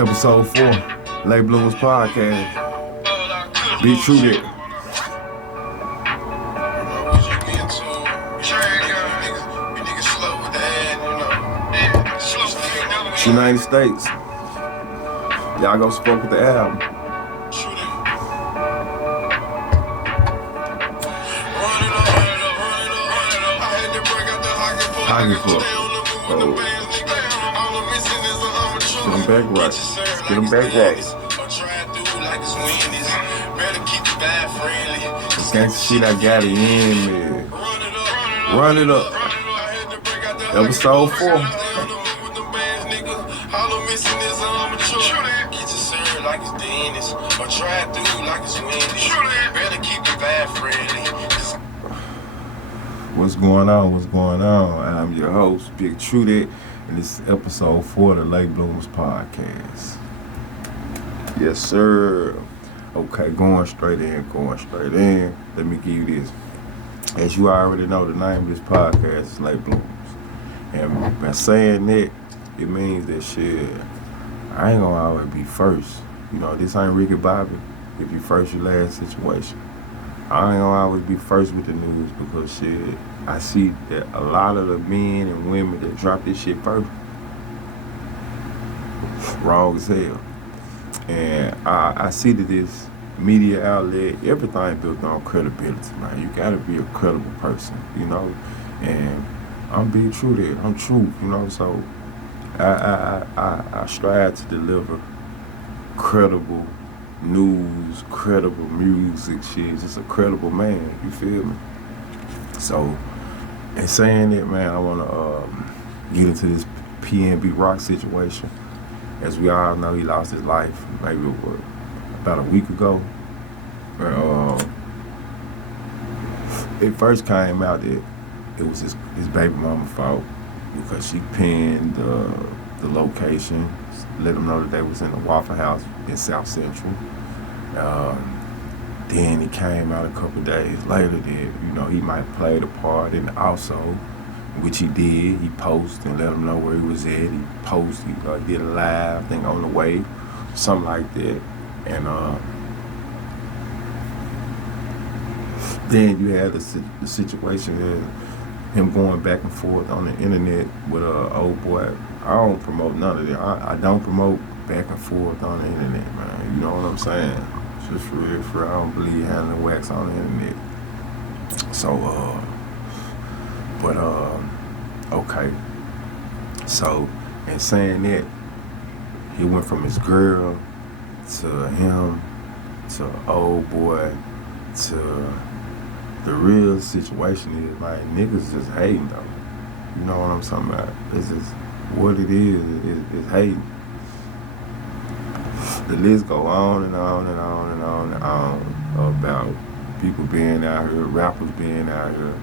Episode 4, L8Bloomer Podcast. Be true that. United States. Y'all go spoke with the album. Hockey club. Get them back right. Get them back right. The gangsta shit I got it in me. Run it up. Episode 4. What's going on? What's going on? I'm your host, Big Trudy, and this is episode 4 of the L8Bloomer Podcast. Yes, sir. Okay, going straight in. Let me give you this. As you already know, the name of this podcast is L8Bloomers. And by saying that, it means that shit, I ain't gonna always be first. You know, this ain't Ricky Bobby. If you first, you last situation. I ain't gonna always be first with the news because shit, I see that a lot of the men and women that drop this shit first, wrong as hell. And I see that this media outlet, everything built on credibility, man. You gotta be a credible person, you know. And I'm being true there. I'm true, you know. So I strive to deliver credible news, credible music, shit. Just a credible man. You feel me? So, in saying that, man, I wanna get into this PNB Rock situation. As we all know, he lost his life maybe about a week ago. It first came out that it was his baby mama's fault because she pinned the location, let them know that they was in the Waffle House in South Central. Then it came out a couple days later that, you know, he might play the part, and also, which he did, he posted and let them know where he was at. He posted, he did a live thing on the way, something like that. And then you had the situation of him going back and forth on the internet with an old boy. I don't promote none of that. I don't promote back and forth on the internet, man. You know what I'm saying? Just for real. I don't believe handling wax on the internet. So, okay. So, in saying that, he went from his girl to him to old boy to the real situation is, like, niggas just hating, though. You know what I'm talking about? It's just what it is. It's hating. The list go on and on and on and on and on about people being out here, rappers being out here,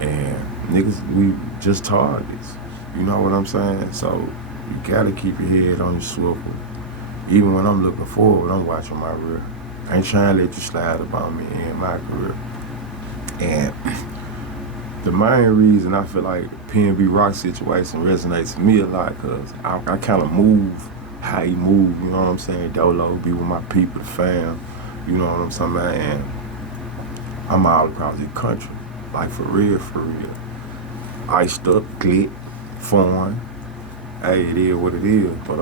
and niggas, we just targets. You know what I'm saying? So you gotta keep your head on your swivel. Even when I'm looking forward, I'm watching my rear. I ain't trying to let you slide up on me in my career. And the main reason I feel like PNB Rock situation resonates with me a lot, because I kind of move how he move, you know what I'm saying? Dolo, be with my people, the fam, you know what I'm saying, man? And I'm all across the country, like for real. Iced up, click, fun. Hey, it is what it is, but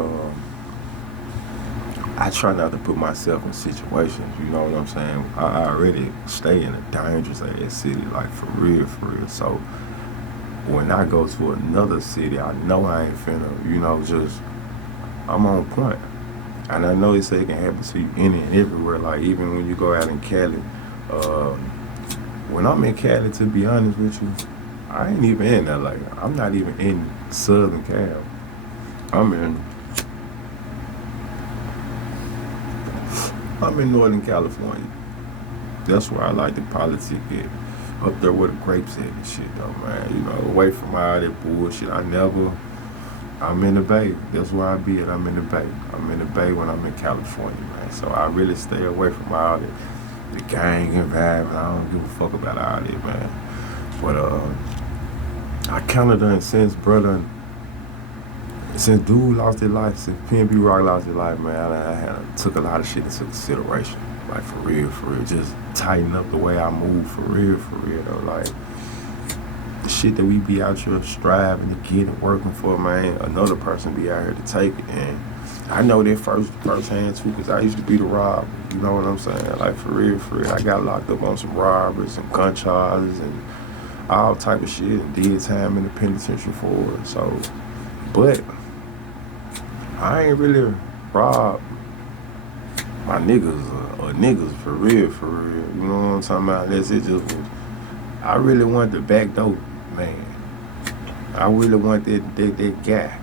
I try not to put myself in situations, you know what I'm saying? I already stay in a dangerous ass city, like for real. So when I go to another city, I know I ain't finna, you know, just, I'm on point. And I know they say it can happen to you any and everywhere, like even when you go out in Cali. When I'm in Cali, to be honest with you, I ain't even in LA. I'm not even in Southern Cal. I'm in Northern California. That's where I like to politic it. Up there where the grapes at and shit though, man. You know, away from all that bullshit. I'm in the Bay. That's where I be at. I'm in the Bay. I'm in the Bay when I'm in California, man. So I really stay away from all that, the gang environment. I don't give a fuck about all that, man. But I kinda done since brother since dude lost his life, since PNB Rock lost his life, man, I took a lot of shit into consideration. Like, for real, just tighten up the way I move, for real, though. Like, the shit that we be out here striving to get and working for, man, another person be out here to take it. And I know that firsthand too, because I used to be the robber. You know what I'm saying? Like, for real, I got locked up on some robberies and gun charges and all type of shit and did time in the penitentiary for it. So, but I ain't really robbed my niggas or niggas for real. You know what I'm talking about? That's it. Just was, I really want the back door, man. I really want that guy.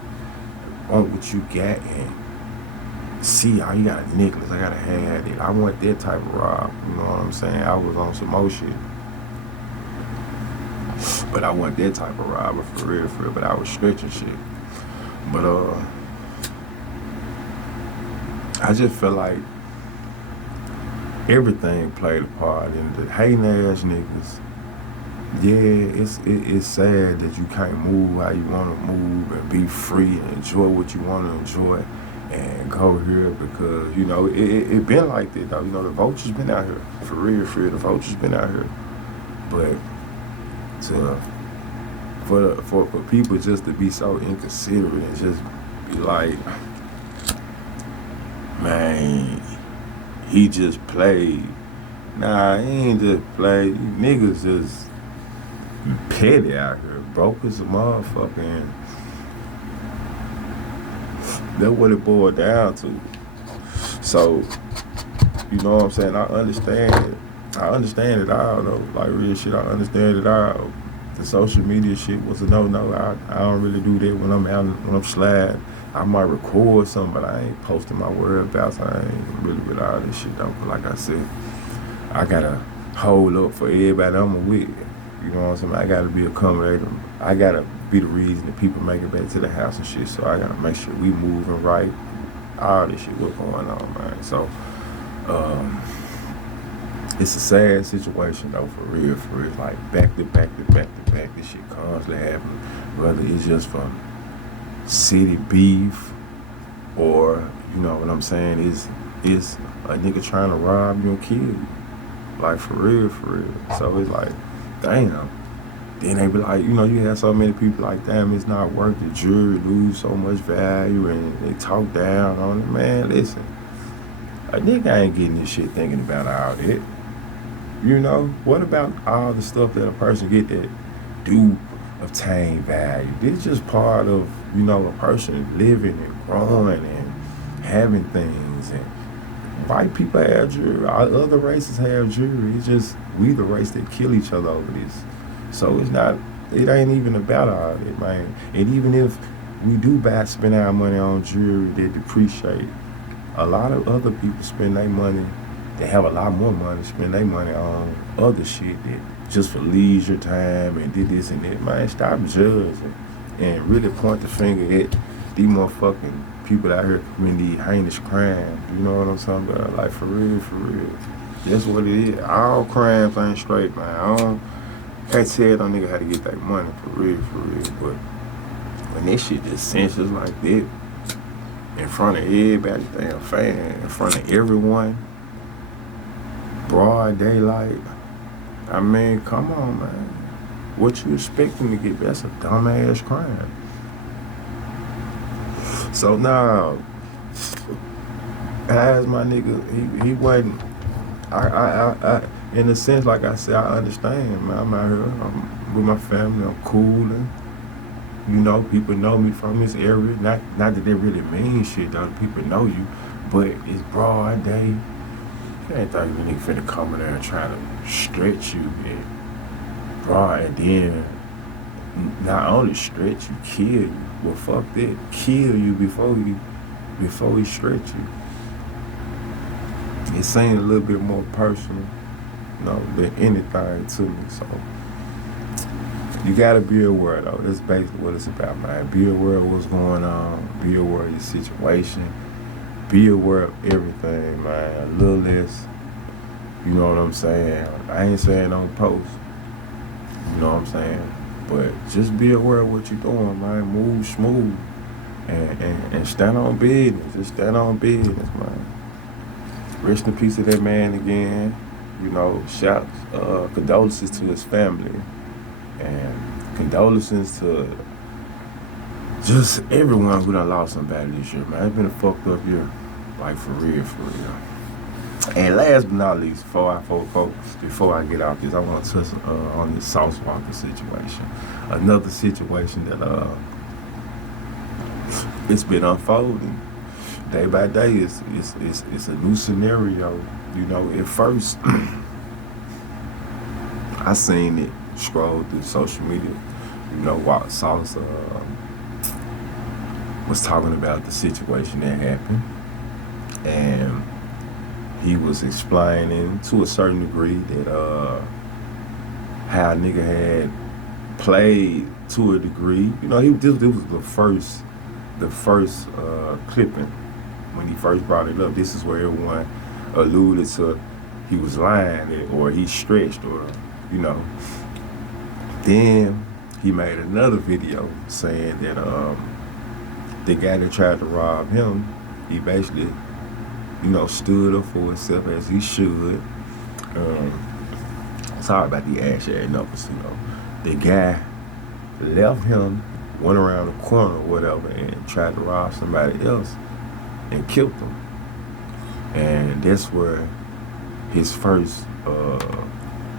Want what you got and see how you got a necklace. I gotta have it. I want that type of rob. You know what I'm saying? I was on some more shit. But I want that type of robber for real. But I was stretching shit. But I just feel like everything played a part in the hating ass niggas. Yeah, it's sad that you can't move how you want to move and be free and enjoy what you want to enjoy and go here because, you know, it been like that, though. You know, the vultures been out here. For real, the vultures been out here. But for people just to be so inconsiderate and just be like, man, he just played. Nah, he ain't just played. You niggas just petty out here, broke as a motherfucker, and that's what it boiled down to. So, you know what I'm saying? I understand it all, though. Like, real shit, I understand it all. The social media shit was a no-no. I don't really do that when I'm out, when I'm sliding. I might record something, but I ain't posting my whereabouts. I ain't really with all this shit, though. But like I said, I gotta hold up for everybody I'm with. You know what I'm saying? I gotta be accommodating. I gotta be the reason that people make it back to the house and shit. So I gotta make sure we moving right. All this shit, what's going on, man? So, it's a sad situation, though, for real. Like, back to back, this shit constantly happening. Whether it's just from city beef or, you know what I'm saying, is a nigga trying to rob you and kill you. Like, for real. So it's like, damn. Then they be like, you know, you have so many people like, damn, it's not worth the jury lose so much value and they talk down on it. Man, listen, a nigga ain't getting this shit thinking about all that. You know, what about all the stuff that a person get that do obtain value? This is just part of, you know, a person living and growing and having things. And white people have jury, other races have jury. It's just we the race that kill each other over this. So it ain't even about all that, man. And even if we do spend our money on jewelry that depreciate, a lot of other people spend their money. They have a lot more money, spend their money on other shit that just for leisure time and did this and that. Man, stop judging and really point the finger at these motherfucking people out here committing these heinous crimes. You know what I'm talking about? Like, for real. That's what it is. All crimes ain't straight, man. Can't tell them nigga how to get that money, for real. But when this shit just cinches like that, in front of everybody, damn fan, in front of everyone, broad daylight, I mean, come on, man. What you expecting to get? That's a dumbass crime. So now, as my nigga, he wasn't. I in a sense, like I said, I understand, man. I'm out here, I'm with my family, I'm cooling. You know, people know me from this area. Not that they really mean shit, though. People know you, but it's broad day. You ain't think you nigga finna come in there and try to stretch you and broad, and then not only stretch you, kill you. Well, fuck that, kill you before he stretch you. It seemed a little bit more personal, you know, than anything to me. So you gotta be aware, though. That's basically what it's about, man. Be aware of what's going on. Be aware of your situation. Be aware of everything, man. A little less, you know what I'm saying? I ain't saying don't post, you know what I'm saying? But just be aware of what you're doing, man. Move smooth. and stand on business. Just stand on business, man. Rest in peace of that man again. You know, condolences to his family, and condolences to just everyone who done lost somebody this year, man. It's been a fucked up year, like for real, for real. And last but not least, before I get out this, I want to touch on this Sauce Walker situation. Another situation that it's been unfolding day by day. It's a new scenario. You know, at first I seen it scroll through social media. You know, while Sauce was talking about the situation that happened, and he was explaining to a certain degree that how a nigga had played to a degree. You know, this was the first clipping when he first brought it up. This is where everyone alluded to he was lying or he stretched, or you know. Then he made another video saying that the guy that tried to rob him, he basically, you know, stood up for himself as he should. Sorry about the ass-ass numbers, you know. The guy left him, went around the corner or whatever, and tried to rob somebody else and killed him. And that's where his first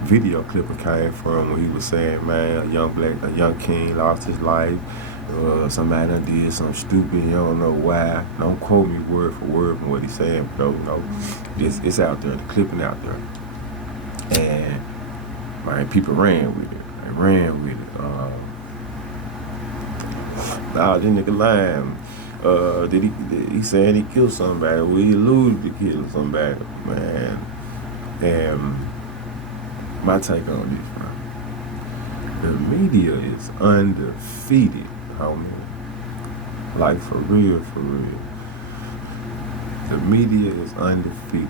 video clipping came from, when he was saying, man, a young king lost his life. Somebody done did something stupid, you don't know why. Don't quote me word for word from what he's saying, but you know, it's out there, the clipping out there. And man, people ran with it. They ran with it. Nah, this nigga lying. He saying he killed somebody, well, he alluded to killing somebody, man. And my take on this, man, the media is undefeated, homie. Like, for real, for real. The media is undefeated.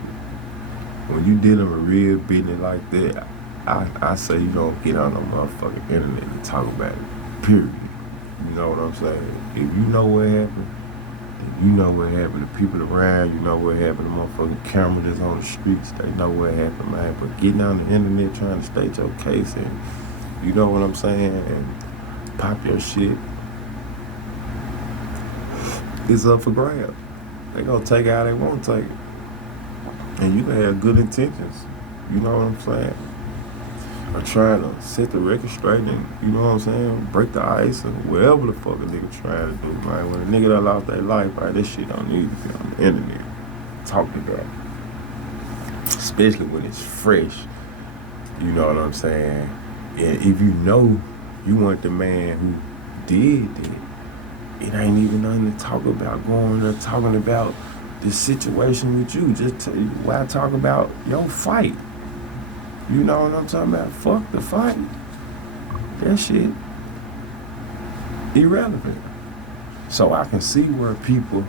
When you dealing with real business like that, I say you don't get on the motherfucking internet and talk about it, period. You know what I'm saying? If you know what happened, then you know what happened. The people around you know what happened. The motherfucking camera that's on the streets, they know what happened, man. But getting on the internet trying to state your case and, you know what I'm saying, and pop your shit, it's up for grabs. They gonna take it how they want to take it. And you can have good intentions, you know what I'm saying? Or trying to set the record straight and, you know what I'm saying, break the ice or whatever the fuck a nigga trying to do, man. When a nigga that lost their life, right, this shit don't need to be on the internet talking about. Especially when it's fresh, you know what I'm saying? And if you know you want the man who did that, it ain't even nothing to talk about. Going there talking about this situation with you. Just tell you why talk about your fight. You know what I'm talking about? Fuck the fight. That shit irrelevant. So I can see where people,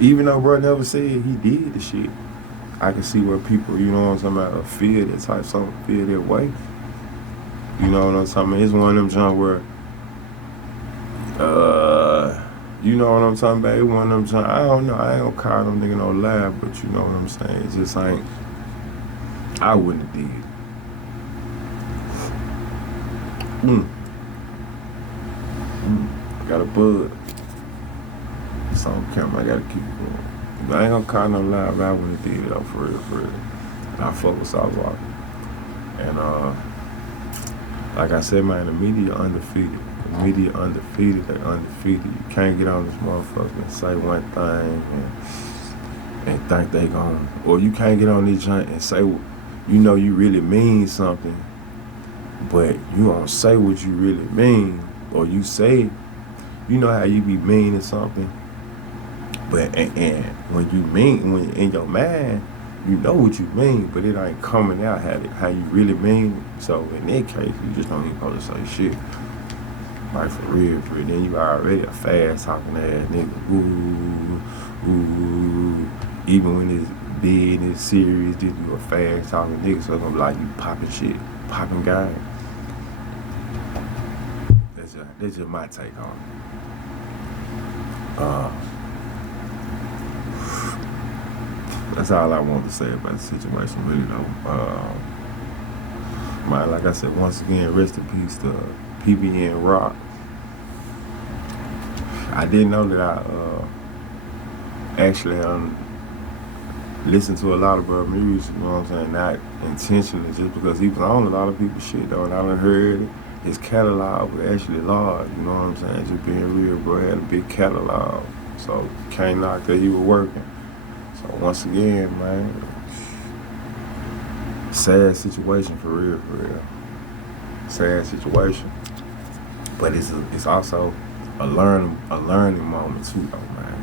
even though bro never said he did the shit, I can see where people, you know what I'm talking about, feel that type, something, feel that way. You know what I'm talking about? It's one of them jumps where, you know what I'm talking about? It's one of them jumps, I don't know, I ain't gonna call them nigga no lie, but you know what I'm saying? It's just ain't, I wouldn't have did it. Got a bud. It's on camera, I gotta keep it going. But I ain't gonna call no lie, but I wouldn't have did it though, for real, for real. I fuck with Sauce Walker. And like I said, man, the media undefeated. The media undefeated, they undefeated. You can't get on this motherfucker and say one thing and think they gon', or you can't get on this joint and say, you know, you really mean something, but you don't say what you really mean, or you say, you know how you be meaning something, but and when you mean, when in your mind, you know what you mean, but it ain't coming out how you really mean. So in that case, you just don't even supposed to say shit. Like, for real, then you already a fast talking ass nigga. Ooh. Even when it's big and it's serious, just you a fast talking nigga, so it's gonna be like you popping shit, popping guy. That's just my take on it. That's all I want to say about the situation, really, though. Man, like I said, once again, rest in peace to PBN Rock. I didn't know that I actually listened to a lot of her music, you know what I'm saying? Not intentionally, just because he was on a lot of people's shit, though, and I done heard it. His catalog was actually large, you know what I'm saying? Just being real, bro, had a big catalog. So, can't knock that he was working. So, once again, man, sad situation for real, for real. Sad situation. But it's also a learning moment too, though, man.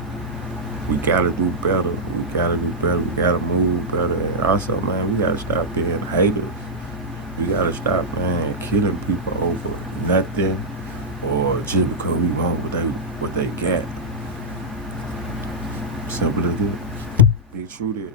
We gotta do better. We gotta move better. And also, man, we gotta stop being haters. We gotta stop, man, killing people over nothing or just because we want what they got. Simple as that. Big true that.